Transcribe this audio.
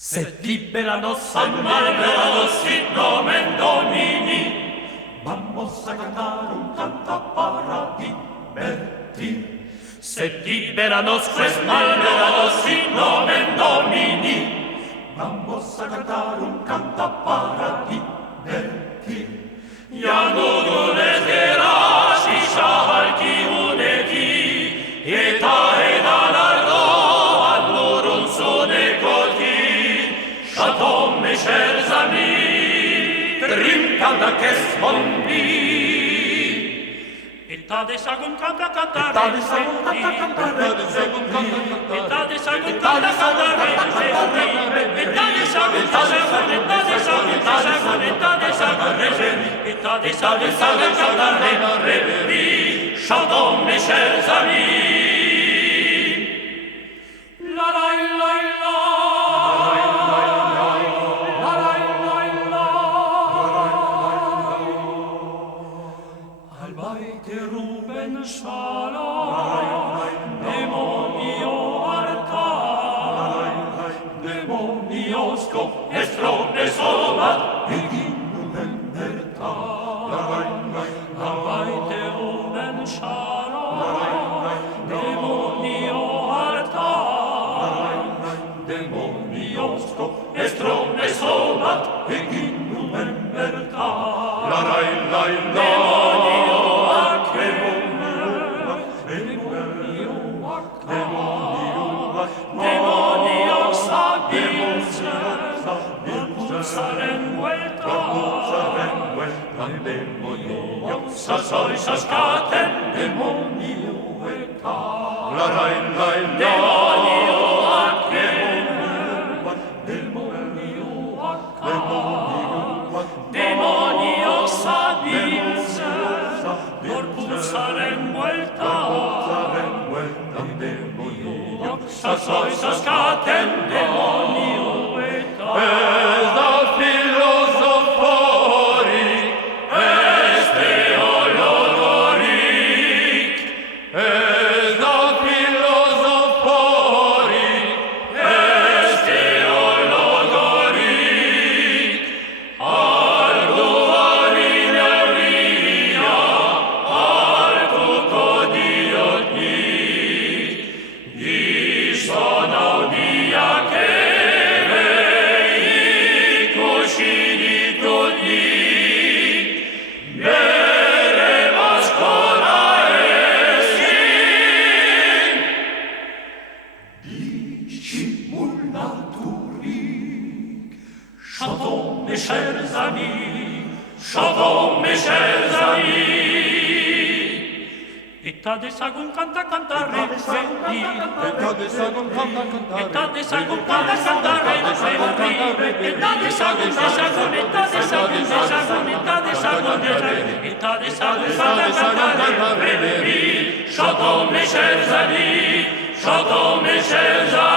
Sed libera nos, sit nomen Domini. Vamos a cantar un canto para divertir. Sed libera nos, sit nomen Domini. Vamos a cantar un canto para divertir. Ja nugunes geraci shalki uneki, eta edanardo allurun sunekoti, shatom me chers amis, trincanda kes mondi. Eta de sagum canta cantare, eta de sagum canta cantare, eta de sagum canta cantare, eta de sagum cantare, eta de sagum cantare, eta de sagum cantare, chantons mes chers amis. La la la la. Ruben Shalom, demonio arta, demoniosco, estrone somat, eginum merta. Abaite Ruben Shalom, demonio arta, demoniosco, estrone somat, eginum merta. La la la la. Soy scaten demonio eta la la la demonio demonio sabinse por pulsaren vuelta demonio soy scaten demonio eta chantons mes chers amis, chantons mes chers amis. Eta de sagum canta cantare, eta de sagum canta cantare, eta de sagum canta cantare, eta de sagum, eta de sagum, eta de sagum, eta de sagum canta cantare, chantons mes chers amis, chantons mes chers amis.